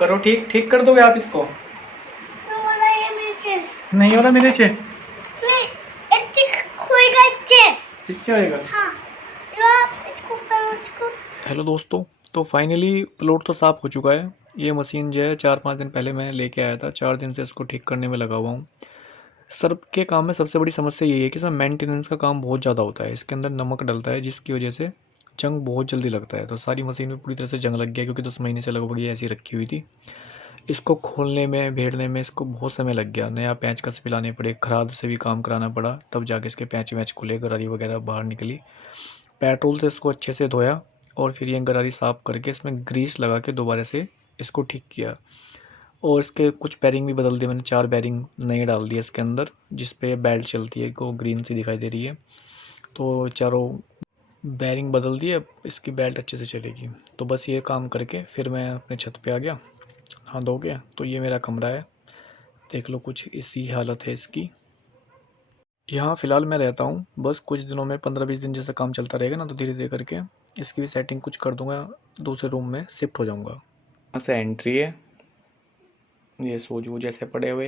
करो ठीक, ठीक कर दोगे आप इसको? नहीं हो रहा मेरे नीचे, इससे होएगा। हेलो दोस्तों, तो फाइनली प्लॉट तो साफ़ हो चुका है। ये मशीन जो है 4-5 दिन पहले मैं लेके आया था। 4 दिन से इसको ठीक करने में लगा हुआ हूँ। सर्प के काम में सबसे बड़ी समस्या यही है कि इसमें मेंटेनेंस का काम बहुत ज़्यादा होता है। इसके अंदर नमक डलता है जिसकी वजह से जंग बहुत जल्दी लगता है। तो सारी मशीन में पूरी तरह से जंग लग गया क्योंकि 10 महीने से लगभग ये ऐसी रखी हुई थी। इसको खोलने में, भेड़ने में इसको बहुत समय लग गया। नया पैंच कस पिलाने पड़े, खराद से भी काम कराना पड़ा, तब जाके इसके पैंच वैंच खुले, गरारी वगैरह बाहर निकली। पेट्रोल से इसको अच्छे से धोया और फिर ये गरारी साफ़ करके इसमें ग्रीस लगा के दोबारा से इसको ठीक किया। और इसके कुछ बेरिंग भी बदल दिए मैंने। 4 बेरिंग नए डाल दिए इसके अंदर, जिस पे बेल्ट चलती है, वो ग्रीन सी दिखाई दे रही है। तो चारों बेरिंग बदल दिए, अब इसकी बेल्ट अच्छे से चलेगी। तो बस ये काम करके फिर मैं अपने छत पे आ गया, हाँ धो गया। तो ये मेरा कमरा है, देख लो कुछ इसी हालत है इसकी। यहाँ फ़िलहाल मैं रहता हूँ। बस कुछ दिनों में 15-20 दिन जैसा काम चलता रहेगा ना, तो धीरे-धीरे करके इसकी भी सेटिंग कुछ कर दूँगा, दूसरे रूम में शिफ्ट हो जाऊँगा। यहाँ से एंट्री है, ये शूज वूज ऐसे पड़े हुए,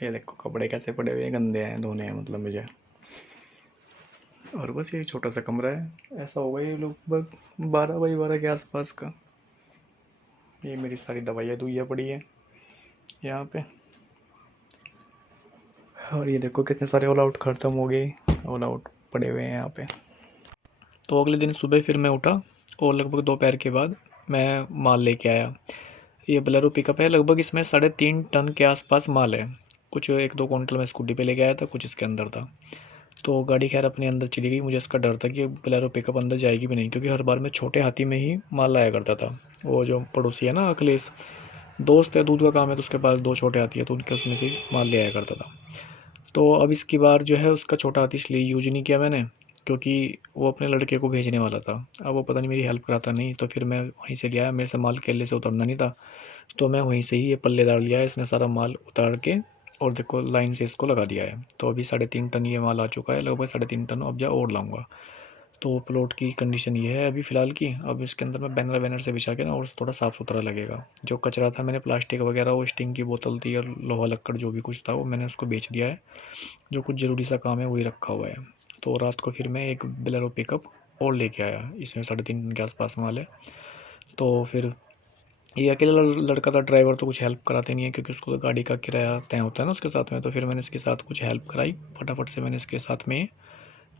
ये देखो कपड़े कैसे पड़े हुए हैं, गंदे हैं, धोने हैं मतलब मुझे। और बस ये छोटा सा कमरा है, ऐसा होगा ये लगभग 12x12 के आसपास का। ये मेरी सारी दवाइयाँ दुइयाँ पड़ी है यहाँ पे। और ये देखो कितने सारे ऑल आउट ख़त्म हो गए, ऑल आउट पड़े हुए हैं यहाँ पे। तो अगले दिन सुबह फिर मैं उठा और लगभग दोपहर के बाद मैं माल लेके आया। ये बोलेरो पिकअप है, लगभग इसमें 3.5 टन के आसपास माल है। कुछ 1-2 क्विंटल मैं स्कूटी पे लेके आया था, कुछ इसके अंदर था। तो गाड़ी खैर अपने अंदर चली गई। मुझे इसका डर था कि बोलेरो पिकअप अंदर जाएगी भी नहीं, क्योंकि हर बार मैं छोटे हाथी में ही माल लाया करता था। वो जो पड़ोसी है ना अखिलेश, दोस्त है, दूध का काम है, तो उसके पास 2 छोटे हाथी है, तो उनके उसमें से माल ले आया करता था। तो अब इसकी बार जो है उसका छोटा हाथी इसलिए यूज नहीं किया मैंने, क्योंकि वो अपने लड़के को भेजने वाला था। अब वो पता नहीं मेरी हेल्प कराता नहीं, तो फिर मैं वहीं से लिया। मेरे से माल केले से उतरना नहीं था, तो मैं वहीं से ही ये पल्लेदार लिया है। इसने सारा माल उतार के और देखो लाइन से इसको लगा दिया है। तो अभी 3.5 टन ये माल आ चुका है, लगभग 3.5 टन अब जा और लाऊंगा। तो प्लॉट की कंडीशन ये है अभी फ़िलहाल की। अब इसके अंदर मैं बैनर वैनर से बिछा के ना और थोड़ा साफ़ सुथरा लगेगा। जो कचरा था मैंने, प्लास्टिक वगैरह, वो स्टिंग की बोतल थी और लोहा लक्कड़ जो भी कुछ था, वो मैंने उसको बेच दिया है। जो कुछ ज़रूरी सा काम है वही रखा हुआ है। तो रात को फिर मैं एक बोलेरो पिकअप और लेके आया, इसमें 3.5 टन के आसपास माल है। तो फिर ये अकेला लड़का था, ड्राइवर तो कुछ हेल्प कराते नहीं है, क्योंकि उसको तो गाड़ी का किराया तय होता है ना उसके साथ में। तो फिर मैंने इसके साथ कुछ हेल्प कराई, फटाफट से मैंने इसके साथ में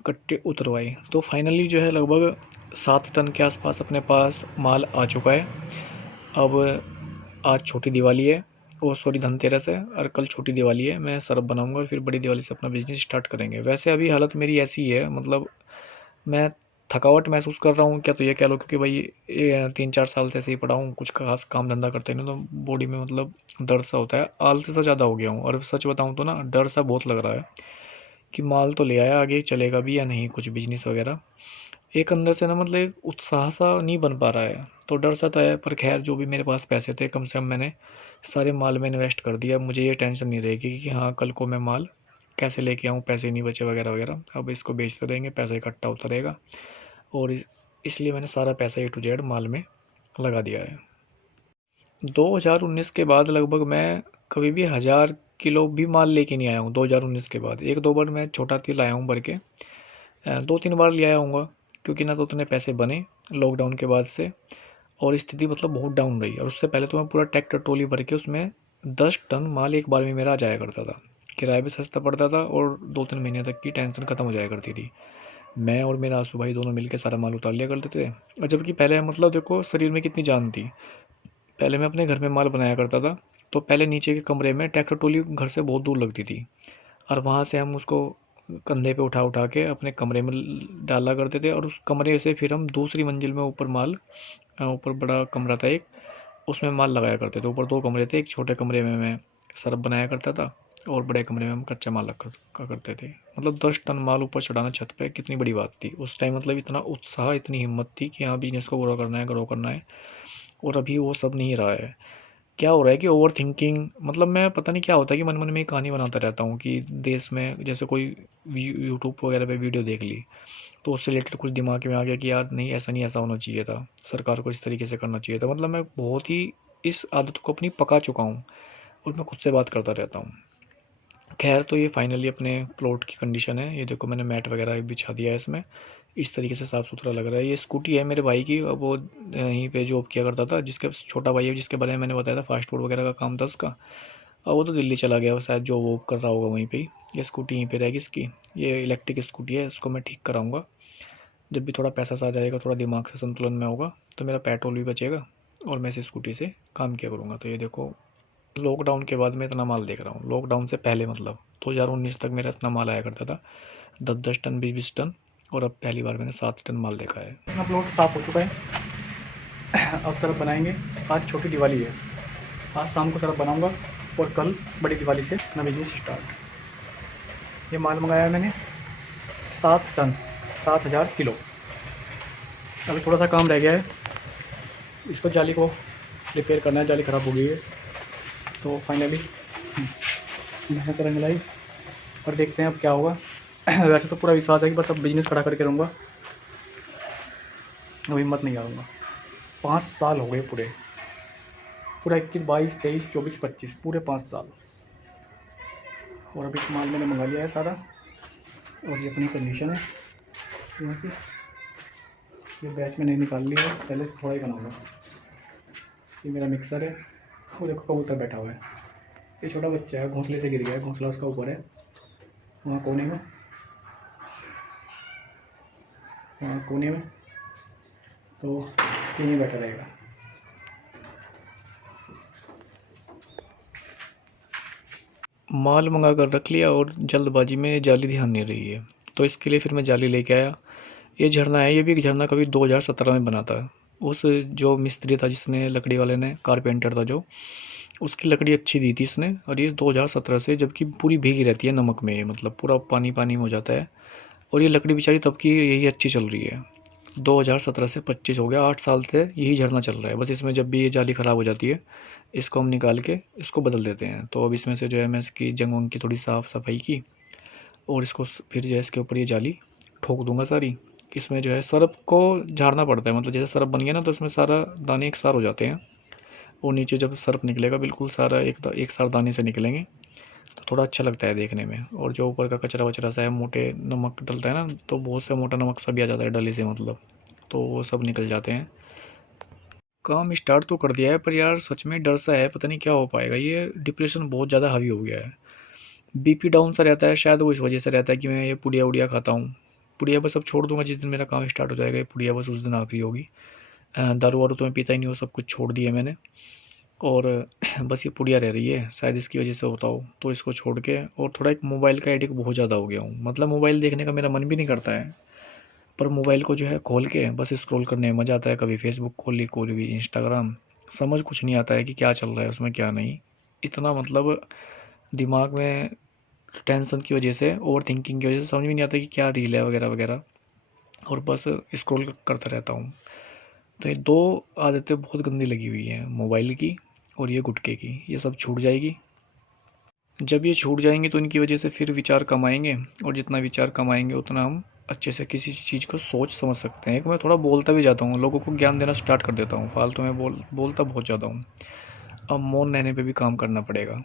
कट्टे उतरवाए। तो फाइनली जो है लगभग 7 टन के आसपास अपने पास माल आ चुका है। अब आज छोटी दिवाली है, ओ सॉरी धनतेरस है, और कल छोटी दिवाली है। मैं सरप बनाऊंगा और फिर बड़ी दिवाली से अपना बिजनेस स्टार्ट करेंगे। वैसे अभी हालत मेरी ऐसी है, मतलब मैं थकावट महसूस कर रहा हूँ क्या, तो ये कह लो, क्योंकि भाई 3-4 साल से ऐसे ही पड़ा हूँ, कुछ खास काम धंधा करते नहीं, तो बॉडी में मतलब दर्द सा होता है, आलसी सा ज़्यादा हो गया हूँ। और सच बताऊँ तो ना, डर सा बहुत लग रहा है कि माल तो ले आया, आगे चलेगा भी या नहीं कुछ बिजनेस वगैरह। एक अंदर से ना मतलब एक उत्साह सा नहीं बन पा रहा है। तो डर सा तो है, पर खैर जो भी मेरे पास पैसे थे कम से कम मैंने सारे माल में इन्वेस्ट कर दिया। मुझे ये टेंशन नहीं रहेगी कि हाँ कल को मैं माल कैसे लेके आऊँ, पैसे नहीं बचे वगैरह वगैरह। अब इसको बेचते रहेंगे, पैसा इकट्ठा होता रहेगा। और इसलिए मैंने सारा पैसा A to Z माल में लगा दिया है। 2019 के बाद लगभग मैं कभी भी 1000 किलो भी माल लेके नहीं आया हूँ। 2019 के बाद 1-2 बार मैं छोटा हाथी लाया हूँ भर के, 2-3 बार ले आया हूँगा, क्योंकि ना तो उतने पैसे बने लॉकडाउन के बाद से, और स्थिति मतलब बहुत डाउन रही। और उससे पहले तो मैं पूरा ट्रैक्टर ट्रॉली भर के उसमें 10 टन माल एक बार में मेरा आ जाया करता था। किराया भी सस्ता पड़ता था और 2-3 महीने तक की टेंशन ख़त्म हो जाया करती थी। मैं और मेरा आंसू भाई दोनों मिलके सारा माल उतार लिया करते थे। और जबकि पहले मतलब देखो शरीर में कितनी जान थी। पहले मैं अपने घर में माल बनाया करता था, तो पहले नीचे के कमरे में ट्रैक्टर ट्रॉली घर से बहुत दूर लगती थी, और वहाँ से हम उसको कंधे पे उठा उठा के अपने कमरे में डाला करते थे। और उस कमरे से फिर हम दूसरी मंजिल में ऊपर माल, ऊपर बड़ा कमरा था एक, उसमें माल लगाया करते थे। ऊपर 2 कमरे थे, एक छोटे कमरे में मैं सरप बनाया करता था और बड़े कमरे में हम कच्चा माल रखा करते थे। मतलब 10 टन माल ऊपर चढ़ाना छत पे कितनी बड़ी बात थी उस टाइम। मतलब इतना उत्साह, इतनी हिम्मत थी कि हाँ बिजनेस को ग्रो करना है। और अभी वो सब नहीं रहा है। क्या हो रहा है कि ओवर थिंकिंग, मतलब मैं पता नहीं क्या होता है कि मन मन में एक कहानी बनाता रहता हूँ कि देश में जैसे कोई यूट्यूब वगैरह पे वीडियो देख ली, तो उससे रिलेटेड कुछ दिमाग में आ गया कि यार नहीं, ऐसा नहीं, ऐसा होना चाहिए था, सरकार को इस तरीके से करना चाहिए था। मतलब मैं बहुत ही इस आदत को अपनी पका चुका हूँ और मैं खुद से बात करता रहता हूँ। खैर तो ये फाइनली अपने प्लॉट की कंडीशन है। ये देखो मैंने मैट वगैरह बिछा दिया है इसमें। इस तरीके से साफ़ सुथरा लग रहा है। ये स्कूटी है मेरे भाई की। अब वो यहीं पे जॉब किया करता था। जिसका छोटा भाई है जिसके बारे में मैंने बताया था, फास्ट फूड वगैरह का काम था उसका। अब वो तो दिल्ली चला गया, वो शायद जॉब वॉब कर रहा होगा वहीं पे ही। ये स्कूटी यहीं पे रहेगी इसकी। ये इलेक्ट्रिक स्कूटी है, इसको मैं ठीक कराऊँगा। जब भी थोड़ा पैसा सा आ जाएगा, थोड़ा दिमाग से संतुलन में होगा, तो मेरा पेट्रोल भी बचेगा और मैं इस स्कूटी से काम किया करूँगा। तो ये देखो, लॉकडाउन के बाद मैं इतना माल देख रहा हूँ। लॉकडाउन से पहले मतलब 2019 तक मेरा इतना माल आया करता था, 10-10 टन, 20-20 टन। और अब पहली बार मैंने 7 टन माल देखा है। अपना प्लॉट साफ़ हो चुका है। अब सरफ बनाएंगे। आज छोटी दिवाली है, आज शाम को सरफ बनाऊंगा और कल बड़ी दिवाली से अपना बिजनेस स्टार्ट। ये माल मंगाया है मैंने 7 टन, 7000 किलो। अभी थोड़ा सा काम रह गया है, इसको जाली को रिपेयर करना है। जाली ख़राब हो गई है, तो फाइनली मेहनत करने लाई और देखते हैं अब क्या होगा। वैसे तो पूरा विश्वास है कि बस अब बिजनेस खड़ा करके रहूँगा, अब हिम्मत नहीं हारूँगा। 5 साल हो गए पूरे, पूरा 21, 22, 23, 24, 25, पूरे 5 साल। और अभी माल मैंने मंगा लिया है सारा। और ये अपनी कंडीशन है यहाँ की। ये बैच मैंने निकाल लिया है, पहले थोड़ा ही बनाऊँगा। ये मेरा मिक्सर है। वो देखो कबूतर बैठा हुआ है, ये छोटा बच्चा है, घोंसले से गिर गया है। घोंसला उसका ऊपर है, वहाँ कोने में, वहाँ कोने में। तो यहीं बैठा रहेगा। माल मंगा कर रख लिया और जल्दबाजी में जाली ध्यान नहीं रही है, तो इसके लिए फिर मैं जाली लेके आया। ये झरना है, ये भी एक झरना कभी 2017 में बना था। उस जो मिस्त्री था जिसने, लकड़ी वाले ने, कारपेंटर था जो, उसकी लकड़ी अच्छी दी थी इसने। और ये 2017 से, जबकि पूरी भीगी रहती है नमक में, ये मतलब पूरा पानी पानी में हो जाता है। और ये लकड़ी बेचारी तब की यही अच्छी चल रही है। 2017 से 25 हो गया, 8 साल से यही झरना चल रहा है। बस इसमें जब भी ये जाली ख़राब हो जाती है, इसको हम निकाल के इसको बदल देते हैं। तो अब इसमें से जो है मैं इसकी जंग वंग की थोड़ी साफ़ सफाई की और इसको फिर जो है इसके ऊपर ये जाली ठोक दूंगा सारी। इसमें जो है सरफ को झाड़ना पड़ता है, मतलब जैसे सरफ बन गया ना तो इसमें सारा दाने एक सार हो जाते हैं। और नीचे जब सरफ निकलेगा बिल्कुल सारा एक सार दाने से निकलेंगे, तो थोड़ा अच्छा लगता है देखने में। और जो ऊपर का कचरा वचरा सा है, मोटे नमक डलता है ना, तो बहुत से मोटा नमक सा भी आ जाता है डली से मतलब, तो वो सब निकल जाते हैं। काम स्टार्ट तो कर दिया है, पर यार सच में डर सा है, पता नहीं क्या हो पाएगा। ये डिप्रेशन बहुत ज़्यादा हावी हो गया है। बीपी डाउन सा रहता है, शायद वो इस वजह से रहता है कि मैं ये पुड़िया उड़िया खाता हूँ। पुड़िया बस अब छोड़ दूंगा जिस दिन मेरा काम स्टार्ट हो जाएगा। ये पुड़िया बस उस दिन आखिरी होगी। दारू वारू तो मैं पीता ही नहीं हूँ, सब कुछ छोड़ दिया मैंने। और बस ये पुड़िया रह रही है, शायद इसकी वजह से होता हो। तो इसको छोड़ के, और थोड़ा एक मोबाइल का एडिक्ट बहुत ज़्यादा हो गया हूँ। मतलब मोबाइल देखने का मेरा मन भी नहीं करता है, पर मोबाइल को जो है खोल के बस स्क्रॉल करने में मज़ा आता है। कभी फेसबुक खोल ली, कभी इंस्टाग्राम। समझ कुछ नहीं आता है कि क्या चल रहा है उसमें क्या नहीं। इतना मतलब दिमाग में टेंशन की वजह से, ओवर थिंकिंग की वजह से समझ में नहीं आता कि क्या रील है वगैरह वगैरह, और बस स्क्रॉल करता रहता हूँ। तो ये दो आदतें बहुत गंदी लगी हुई हैं, मोबाइल की और ये गुटखे की। ये सब छूट जाएगी। जब ये छूट जाएंगे तो इनकी वजह से फिर विचार कम आएंगे, और जितना विचार कम आएंगे उतना हम अच्छे से किसी चीज़ को सोच समझ सकते हैं। कि मैं थोड़ा बोलता भी जाता हूँ, लोगों को ज्ञान देना स्टार्ट कर देता हूँ। फालतू में बोलता बहुत ज़्यादा हूँ। अब मौन रहने पे भी काम करना पड़ेगा।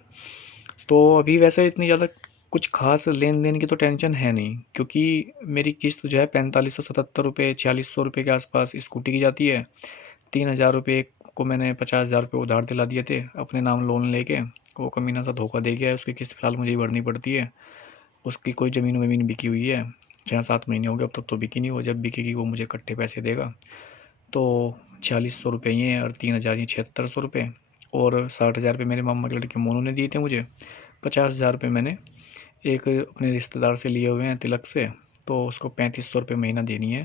तो अभी वैसे इतनी ज़्यादा कुछ खास लेन देन की तो टेंशन है नहीं, क्योंकि मेरी किस्त जो है 4577 रुपये, 4600 रुपये के आसपास स्कूटी की जाती है। 3000 रुपये को मैंने 50,000 रुपये उधार दिला दिए थे अपने नाम लोन लेके। वो कमीना सा धोखा दे गया है, उसकी किस्त फ़िलहाल मुझे ही भरनी पड़ती है। उसकी कोई ज़मीन वमीन बिकी हुई है, 6-7 महीने हो गए अब तक तो बिकी नहीं। वो जब बिकेगी वो मुझे इकट्ठे पैसे देगा। तो 4600 रुपये ये हैं, और 3000 ये 7600 रुपये। और 60,000 रुपये मेरे मामा के लड़के मोनू ने दिए थे मुझे। 50,000 रुपये मैंने एक अपने रिश्तेदार से लिए हुए हैं तिलक से, तो उसको 3500 रुपये महीना देनी है।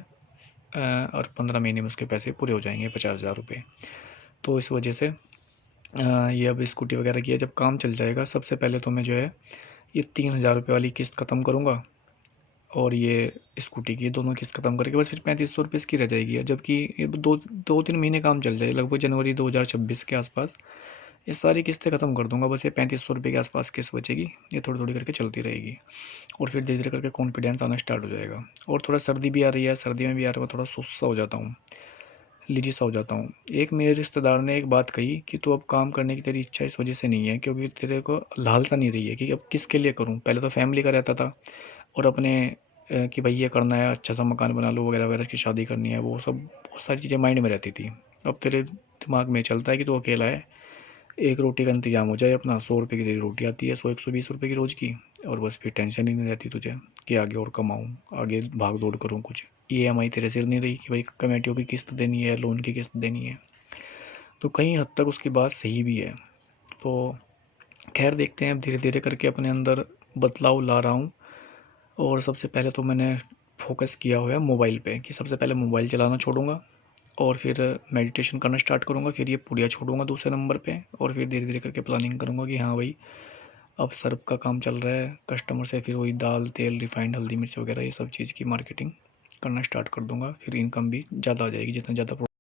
और 15 महीने में उसके पैसे पूरे हो जाएंगे, 50,000 रुपये। तो इस वजह से ये अब स्कूटी वगैरह की है, जब काम चल जाएगा सबसे पहले तो मैं जो है ये 3000 रुपये वाली किस्त ख़त्म करूँगा, और ये स्कूटी की दोनों किस्त ख़त्म करके बस फिर 3500 रुपये इसकी रह जाएगी। जबकि ये 2-3 महीने काम चल जाए, लगभग जनवरी 2026 के आसपास ये सारी किस्तें ख़त्म कर दूंगा। बस ये 3500 रुपये के आसपास किस्त बचेगी, ये थोड़ी थोड़ी करके चलती रहेगी। और फिर धीरे धीरे करके कॉन्फिडेंस आना स्टार्ट हो जाएगा। और थोड़ा सर्दी भी आ रही है, सर्दी में भी यार मैं थोड़ा सुस्त सा हो जाता हूँ। लीजी सा हो जाता हूँ। एक मेरे रिश्तेदार ने एक बात कही कि तू अब काम करने की तेरी इच्छा इस वजह से नहीं है क्योंकि तेरे को लालसा नहीं रही है कि अब किसके लिए करूँ। पहले तो फैमिली का रहता था और अपने कि भाई ये करना है, अच्छा सा मकान बना लो वगैरह वगैरह, की शादी करनी है, वो सब बहुत सारी चीज़ें माइंड में रहती थी। अब तेरे दिमाग में चलता है कि तू अकेला है, एक रोटी का इंतजाम हो जाए अपना, 100 रुपये की तेरी रोटी आती है, 100-120 रुपये की रोज़ की, और बस फिर टेंशन ही नहीं रहती तुझे कि आगे और कमाऊँ, आगे भाग दौड़ करूँ कुछ। ईएमआई तेरे सिर नहीं रही कि भाई कमेटियों की किस्त देनी है, लोन की किस्त देनी है। तो कहीं हद तक उसकी बात सही भी है। तो खैर देखते हैं, अब धीरे धीरे करके अपने अंदर बदलाव ला रहा हूँ। और सबसे पहले तो मैंने फ़ोकस किया हुआ है मोबाइल पे कि सबसे पहले मोबाइल चलाना छोड़ूंगा और फिर मेडिटेशन करना स्टार्ट करूँगा, फिर ये पुड़िया छोड़ूंगा दूसरे नंबर पे, और फिर धीरे धीरे करके प्लानिंग करूँगा कि हाँ भाई अब सर्व का काम चल रहा है कस्टमर से, फिर वही दाल तेल रिफाइंड हल्दी मिर्च वगैरह ये सब चीज़ की मार्केटिंग करना स्टार्ट कर दूँगा। फिर इनकम भी ज़्यादा आ जाएगी, जितना ज़्यादा